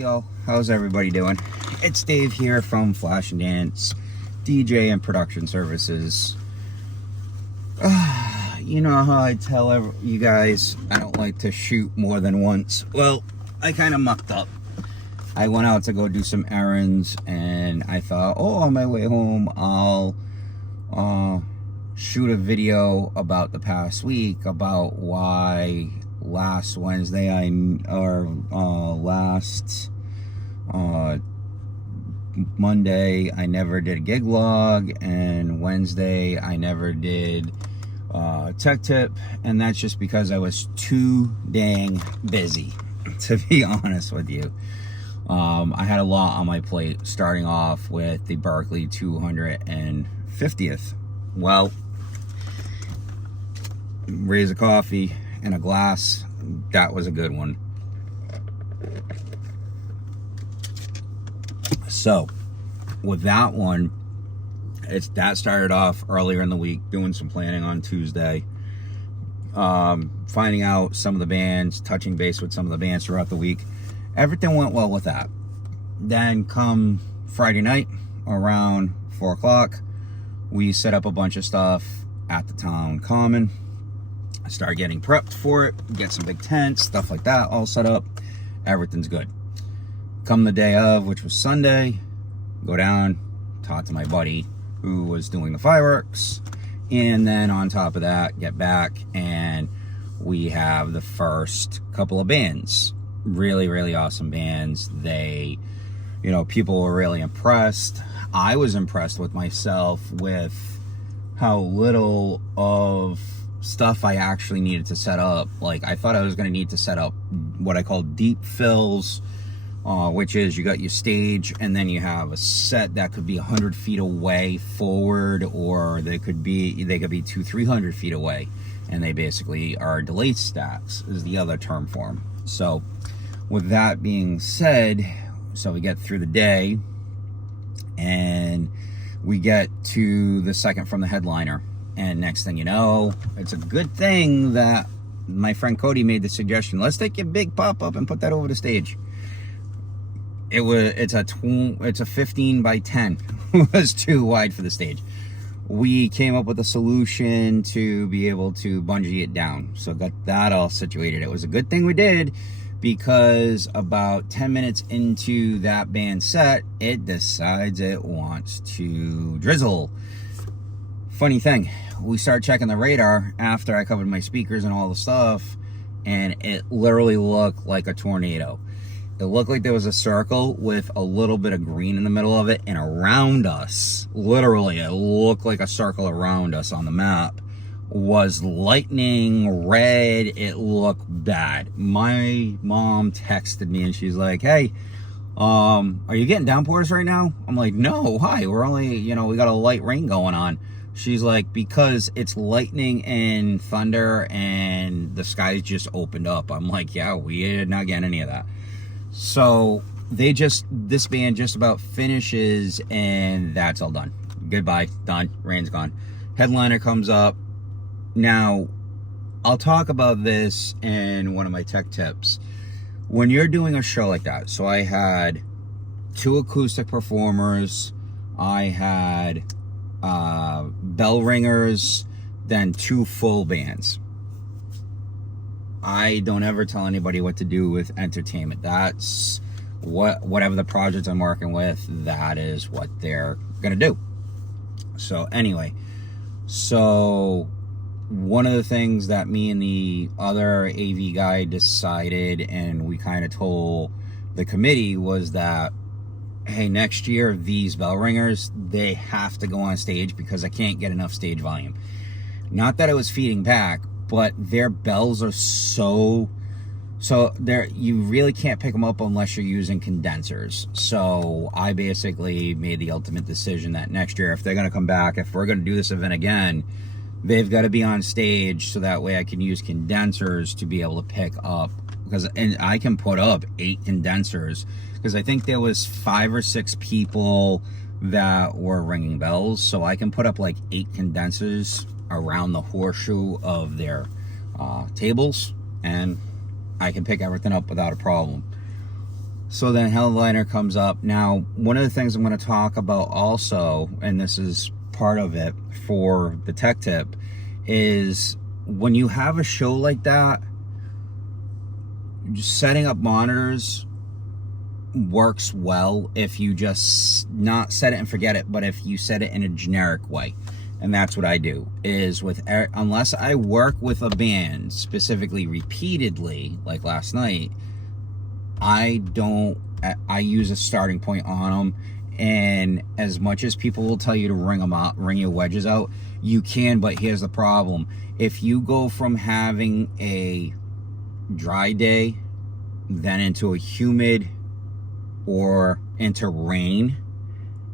Hey y'all, how's everybody doing? It's Dave here from Flash and Dance DJ and Production Services. You know how I tell you guys I don't like to shoot more than once. Well, I kind of mucked up. I went out to go do some errands and I thought, on my way home I'll shoot a video about the past week, about why last Wednesday Monday I never did a gig log, and Wednesday I never did tech tip, and that's just because I was too dang busy, to be honest with you. I had a lot on my plate, starting off with the Berkeley 250th. Well, raise a coffee and a glass, that was a good one. So with that one, that started off earlier in the week, doing some planning on Tuesday, finding out some of the bands, touching base with some of the bands throughout the week. Everything went well with that. Then come Friday night around 4 o'clock, we set up a bunch of stuff at the town common. I start getting prepped for it, get some big tents, stuff like that, all set up. Everything's good. Come the day of, which was Sunday, go down, talk to my buddy who was doing the fireworks, and then on top of that, get back, and we have the first couple of bands. Really, really awesome bands. They, people were really impressed. I was impressed with myself with how little of stuff I actually needed to set up. Like, I thought I was going to need to set up what I call deep fills, which is you got your stage and then you have a set that could be 100 feet away forward, or they could be 200-300 feet away, and they basically are delay stacks is the other term for them. So with that being said, so we get through the day and we get to the second from the headliner, and next thing you know, it's a good thing that my friend Cody made the suggestion, let's take your big pop-up and put that over the stage. It's a 15 by 10. It was too wide for the stage. We came up with a solution to be able to bungee it down, so got that all situated. It was a good thing we did, because about 10 minutes into that band set, it decides it wants to drizzle. Funny thing, we start checking the radar after I covered my speakers and all the stuff, and it literally looked like a tornado. It looked like there was a circle with a little bit of green in the middle of it, and around us, literally, it looked like a circle around us on the map, was lightning red. It looked bad. My mom texted me and she's like, hey, are you getting downpours right now? I'm like, no, why? We're only, we got a light rain going on. She's like, because it's lightning and thunder and the skies just opened up. I'm like, yeah, we did not get any of that. So this band just about finishes and that's all done. Goodbye, done, rain's gone. Headliner comes up. Now, I'll talk about this in one of my tech tips. When you're doing a show like that, so I had 2 acoustic performers, I had bell ringers, then 2 full bands. I don't ever tell anybody what to do with entertainment. That's whatever the project I'm working with, that is what they're gonna do. So anyway, one of the things that me and the other AV guy decided, and we kind of told the committee, was that, hey, next year these bell ringers, they have to go on stage because I can't get enough stage volume. Not that I was feeding back, but their bells are so you really can't pick them up unless you're using condensers. So I basically made the ultimate decision that next year, if they're going to come back, if we're going to do this event again, they've got to be on stage, so that way I can use condensers to be able to pick up, and I can put up 8 condensers, because I think there was 5 or 6 people that were ringing bells, so I can put up like 8 condensers around the horseshoe of their tables, and I can pick everything up without a problem. So then headliner comes up. Now, one of the things I'm going to talk about also, and this is part of it for the tech tip, is when you have a show like that, just setting up monitors works well if you just not set it and forget it, but if you set it in a generic way. And that's what I do, is unless I work with a band specifically repeatedly, like last night, I use a starting point on them. And as much as people will tell you to ring your wedges out, you can, but here's the problem. If you go from having a dry day, then into a humid or into rain,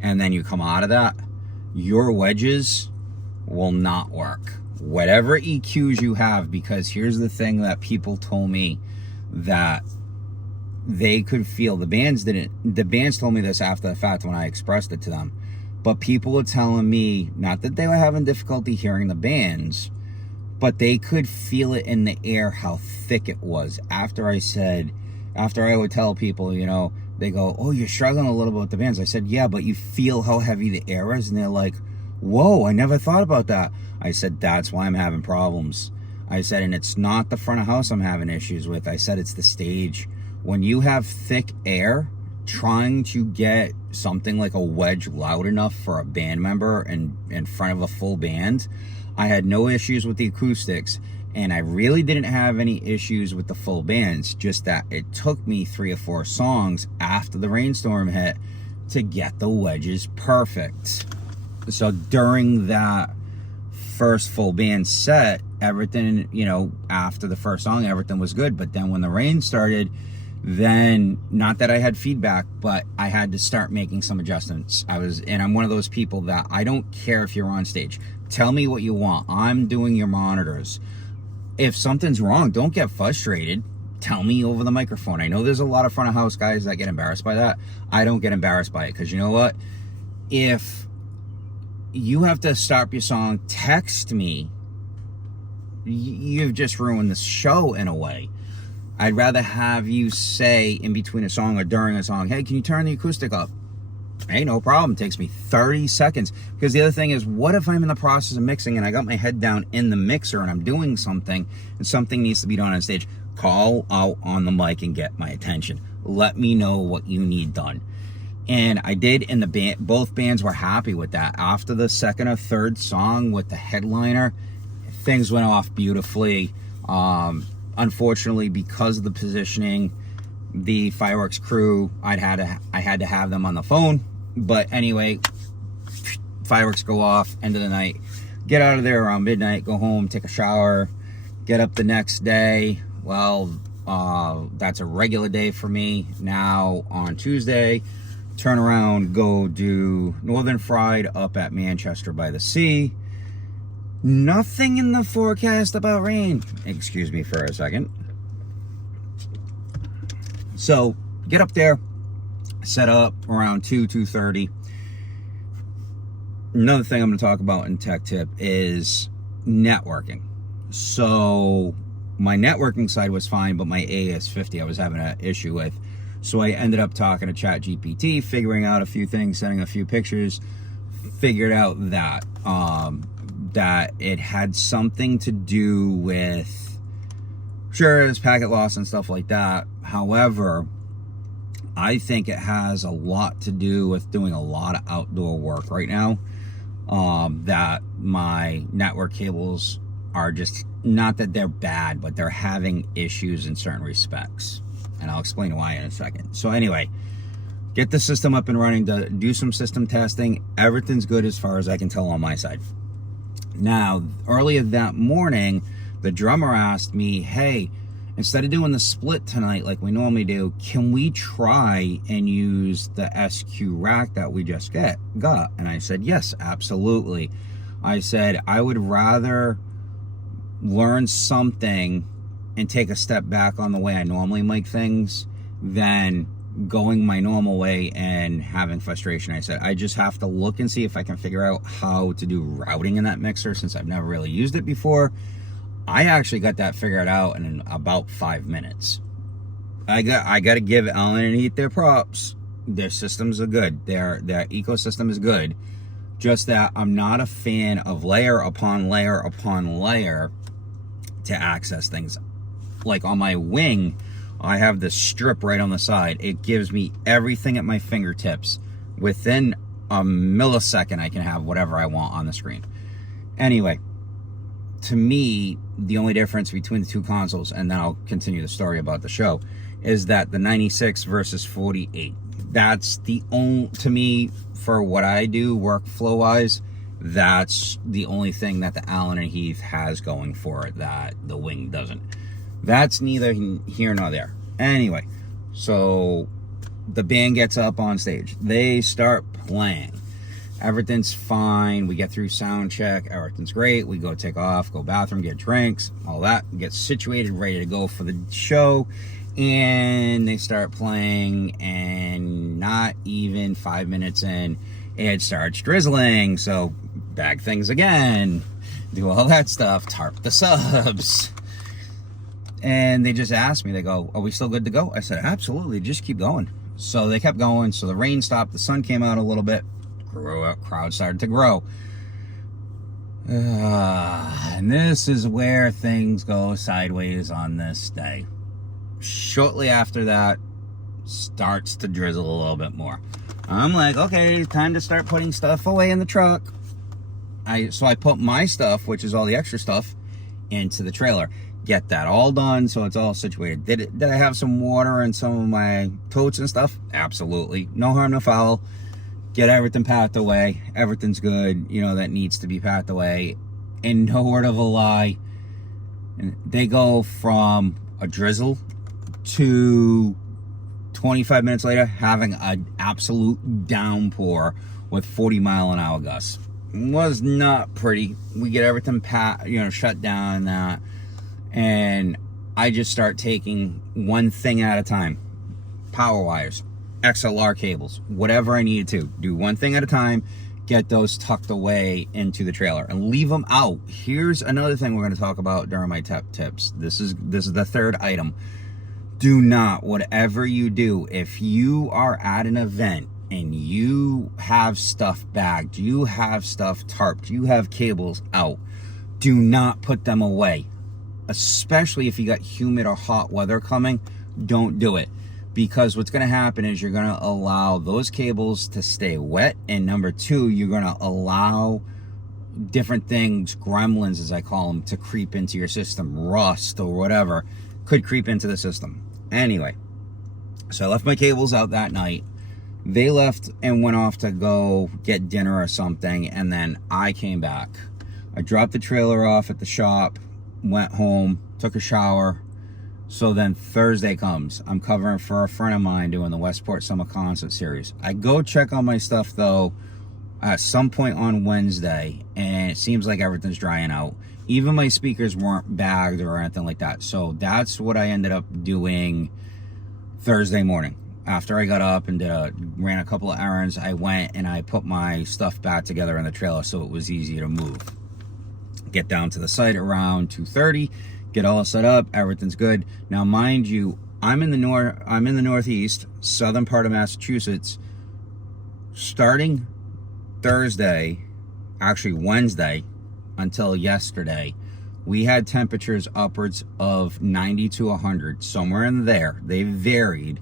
and then you come out of that, your wedges will not work. Whatever EQs you have, because here's the thing that people told me that they could feel, the bands told me this after the fact when I expressed it to them, but people were telling me, not that they were having difficulty hearing the bands, but they could feel it in the air how thick it was. After I would tell people, they go, oh, you're struggling a little bit with the bands. I said, yeah, but you feel how heavy the air is? And they're like, whoa, I never thought about that. I said, that's why I'm having problems. I said, and it's not the front of house I'm having issues with. I said, it's the stage. When you have thick air, trying to get something like a wedge loud enough for a band member in front of a full band, I had no issues with the acoustics, and I really didn't have any issues with the full bands, just that it took me 3 or 4 songs after the rainstorm hit to get the wedges perfect. So during that first full band set, everything, after the first song, everything was good. But then when the rain started, then not that I had feedback, but I had to start making some adjustments. I'm one of those people that I don't care if you're on stage. Tell me what you want. I'm doing your monitors. If something's wrong, don't get frustrated. Tell me over the microphone. I know there's a lot of front of house guys that get embarrassed by that. I don't get embarrassed by it, because you know what? If you have to stop your song, text me, you've just ruined the show in a way. I'd rather have you say in between a song or during a song, hey, can you turn the acoustic up? Hey, no problem. It takes me 30 seconds. Because the other thing is, what if I'm in the process of mixing and I got my head down in the mixer and I'm doing something and something needs to be done on stage? Call out on the mic and get my attention. Let me know what you need done. And I did, and both bands were happy with that. After the second or third song with the headliner, things went off beautifully. Unfortunately, because of the positioning, the fireworks crew, I had to have them on the phone. But anyway, fireworks go off, end of the night. Get out of there around midnight, go home, take a shower, get up the next day. Well, that's a regular day for me. Now on Tuesday, turn around, go do Northern Fried up at Manchester by the Sea. Nothing in the forecast about rain. Excuse me for a second. So get up there, set up around 2:30. Another thing I'm going to talk about in tech tip is networking. So my networking side was fine, but my AS50 I was having an issue with. So I ended up talking to ChatGPT, figuring out a few things, sending a few pictures, figured out that that it had something to do with, sure, it's packet loss and stuff like that. However, I think it has a lot to do with doing a lot of outdoor work right now. That my network cables are just, not that they're bad, but they're having issues in certain respects. And I'll explain why in a second. So anyway, get the system up and running, do some system testing. Everything's good as far as I can tell on my side. Now, earlier that morning, the drummer asked me, hey, instead of doing the split tonight like we normally do, can we try and use the SQ rack that we just got? And I said, yes, absolutely. I said, I would rather learn something and take a step back on the way I normally make things than going my normal way and having frustration. I said, I just have to look and see if I can figure out how to do routing in that mixer, since I've never really used it before. I actually got that figured out in about 5 minutes. I got to give Allen and Heath their props. Their systems are good. Their ecosystem is good. Just that I'm not a fan of layer upon layer upon layer to access things. Like on my wing, I have this strip right on the side. It gives me everything at my fingertips. Within a millisecond, I can have whatever I want on the screen. Anyway, to me, the only difference between the two consoles, and then I'll continue the story about the show, is that the 96 versus 48. That's the only, to me, for what I do workflow wise, that's the only thing that the Allen and Heath has going for it that the wing doesn't. That's neither here nor there. Anyway, so the band gets up on stage. They start playing. Everything's fine. We get through sound check. Everything's great. We go take off, go bathroom, get drinks, all that. Get situated, ready to go for the show. And they start playing, and not even 5 minutes in, it starts drizzling. So bag things again, do all that stuff, tarp the subs. And they just asked me, they go, are we still good to go? I said, absolutely, just keep going. So they kept going. So the rain stopped, the sun came out a little bit, crowd started to grow. And this is where things go sideways on this day. Shortly after that, starts to drizzle a little bit more. I'm like, okay, time to start putting stuff away in the truck. So I put my stuff, which is all the extra stuff, into the trailer. Get that all done so it's all situated. Did I have some water in some of my totes and stuff? Absolutely. No harm, no foul. Get everything packed away. Everything's good, that needs to be packed away. And no word of a lie, they go from a drizzle to 25 minutes later having an absolute downpour with 40-mile-an-hour gusts. Was not pretty. We get everything shut down and that, and I just start taking one thing at a time. Power wires, XLR cables, whatever I needed to do, one thing at a time. Get those tucked away into the trailer and leave them out. Here's another thing we're going to talk about during my tips. This is the third item. Do not, whatever you do, if you are at an event and you have stuff bagged, you have stuff tarped, you have cables out, do not put them away. Especially if you got humid or hot weather coming, don't do it. Because what's going to happen is you're going to allow those cables to stay wet. And number two, you're going to allow different things, gremlins as I call them, to creep into your system. Rust or whatever could creep into the system. Anyway, so I left my cables out that night. They left and went off to go get dinner or something. And then I came back. I dropped the trailer off at the shop, went home, took a shower. So then Thursday comes. I'm covering for a friend of mine doing the Westport Summer Concert Series. I go check on my stuff, though, at some point on Wednesday, and it seems like everything's drying out. Even my speakers weren't bagged or anything like that. So that's what I ended up doing Thursday morning. After I got up and ran a couple of errands, I went and I put my stuff back together in the trailer so it was easy to move. Get down to the site around 2:30. Get all set up, everything's good. Now, mind you, I'm in the northeast, southern part of Massachusetts. Starting Thursday, actually Wednesday, until yesterday, we had temperatures upwards of 90 to 100, somewhere in there. They varied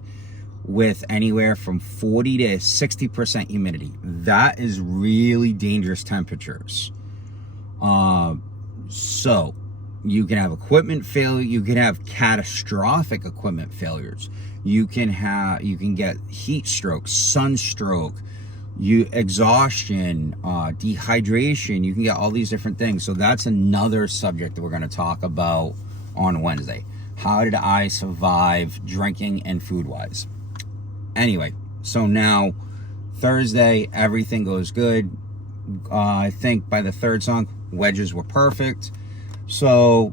with anywhere from 40 to 60% humidity. That is really dangerous temperatures. So you can have equipment failure. You can have catastrophic equipment failures. You can get heat stroke, sunstroke, exhaustion, dehydration. You can get all these different things. So that's another subject that we're going to talk about on Wednesday. How did I survive drinking and food wise? Anyway, so now Thursday, everything goes good. I think by the third song, wedges were perfect. So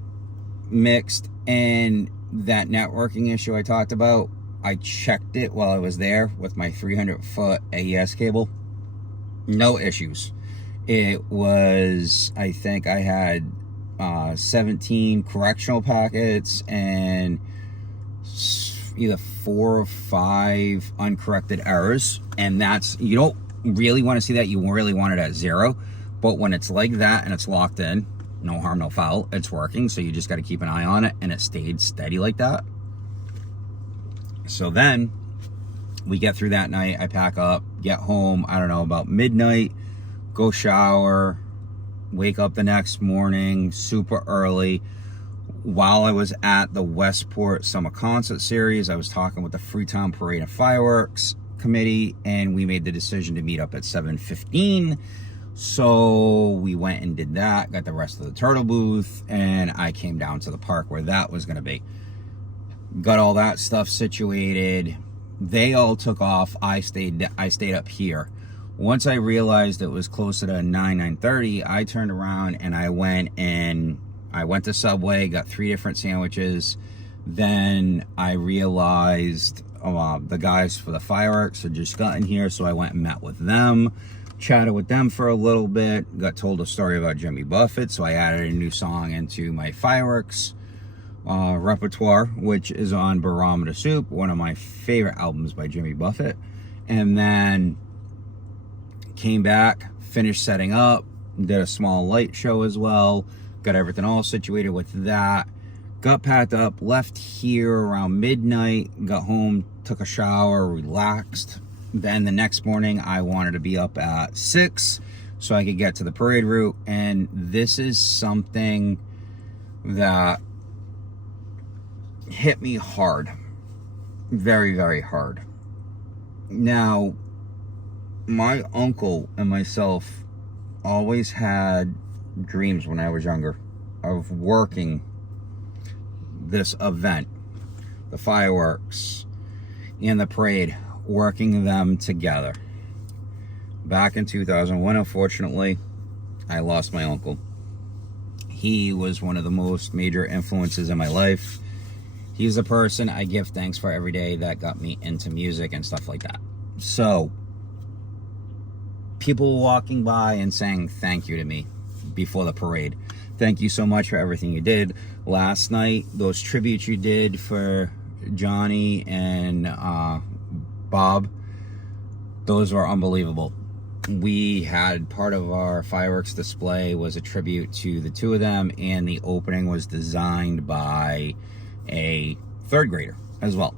mixed, and that networking issue I talked about, I checked it while I was there with my 300-foot AES cable. No issues. It was, I think I had 17 correctional packets and either 4 or 5 uncorrected errors, and that's, you don't really want to see that. You really want it at 0. But when it's like that and it's locked in, no harm, no foul, it's working. So you just got to keep an eye on it, and it stayed steady like that. So then we get through that night. I pack up, get home, I don't know, about midnight, go shower, wake up the next morning super early. While I was at the Westport Summer Concert Series, I was talking with the Freetown Parade and Fireworks Committee, and we made the decision to meet up at 7:15. So we went and did that, got the rest of the turtle booth, and I came down to the park where that was going to be. Got all that stuff situated. They all took off. I stayed up here. Once I realized it was closer to 9:30, I turned around and I went to Subway, got 3 different sandwiches. Then I realized the guys for the fireworks had just gotten here, so I went and met with them, chatted with them for a little bit, got told a story about Jimmy Buffett, so I added a new song into my fireworks repertoire, which is on Barometer Soup, one of my favorite albums by Jimmy Buffett. And then came back, finished setting up, did a small light show as well, got everything all situated with that, got packed up, left here around midnight, got home, took a shower, relaxed. Then the next morning I wanted to be up at 6 so I could get to the parade route. And this is something that hit me hard, very, very hard. Now, my uncle and myself always had dreams when I was younger of working this event, the fireworks and the parade, working them together. Back in 2001, unfortunately, I lost my uncle. He was one of the most major influences in my life. He's the person I give thanks for every day that got me into music and stuff like that. So, people walking by and saying thank you to me before the parade. Thank you so much for everything you did. Last night, those tributes you did for Johnny and Bob, those were unbelievable. We had part of our fireworks display was a tribute to the 2 of them, and the opening was designed by a 3rd grader as well.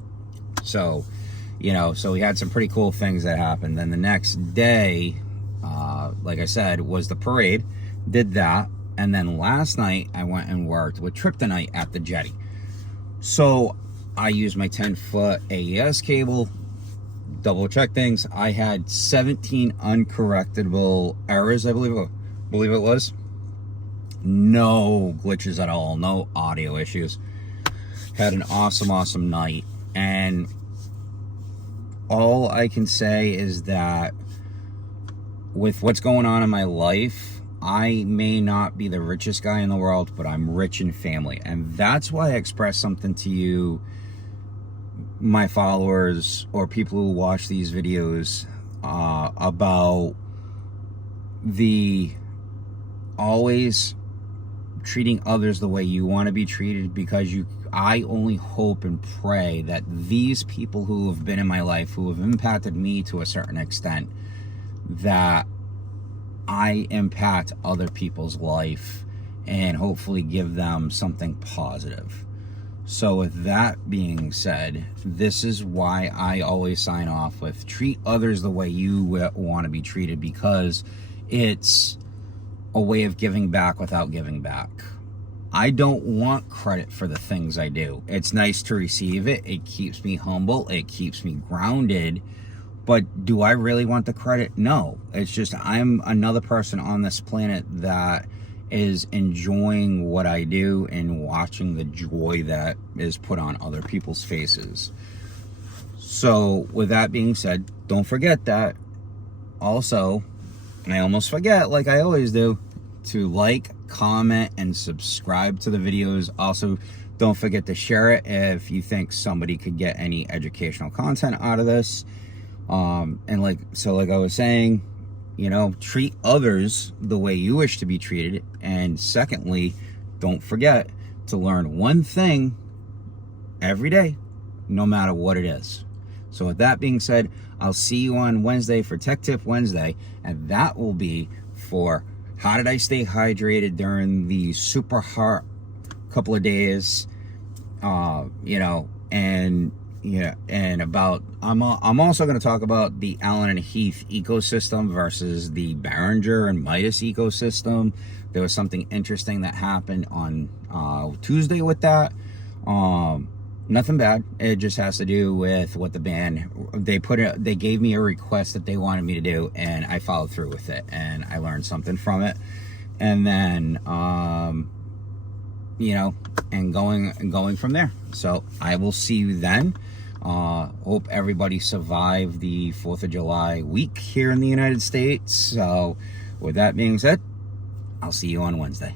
So, so we had some pretty cool things that happened. Then the next day, like I said, was the parade, did that. And then last night I went and worked with Triptonite at the jetty. So I used my 10-foot AES cable, double check things. I had 17 uncorrectable errors, I believe it was. No glitches at all, no audio issues. Had an awesome night. And all I can say is that with what's going on in my life, I may not be the richest guy in the world, but I'm rich in family. And that's why I express something to you, my followers, or people who watch these videos, about the always treating others the way you want to be treated, because I only hope and pray that these people who have been in my life, who have impacted me to a certain extent, that I impact other people's life and hopefully give them something positive. So with that being said, this is why I always sign off with treat others the way you want to be treated, because it's a way of giving back without giving back. I don't want credit for the things I do. It's nice to receive it. It keeps me humble. It keeps me grounded. But do I really want the credit? No. It's just I'm another person on this planet that is enjoying what I do and watching the joy that is put on other people's faces. So with that being said, don't forget that. Also, and I almost forget like I always do, to like, comment, and subscribe to the videos. Also, don't forget to share it if you think somebody could get any educational content out of this. And like I was saying, treat others the way you wish to be treated. And secondly, don't forget to learn one thing every day no matter what it is. So with that being said, I'll see you on Wednesday for Tech Tip Wednesday, and that will be for how did I stay hydrated during the super hot couple of days, and about I'm also going to talk about the Allen and Heath ecosystem versus the Behringer and Midas ecosystem. There was something interesting that happened on Tuesday with that. Nothing bad. It just has to do with what the band they gave me a request that they wanted me to do, and I followed through with it, and I learned something from it. And then and going from there. So I will see you then. Hope everybody survived the 4th of July week here in the United States. So with that being said, I'll see you on Wednesday.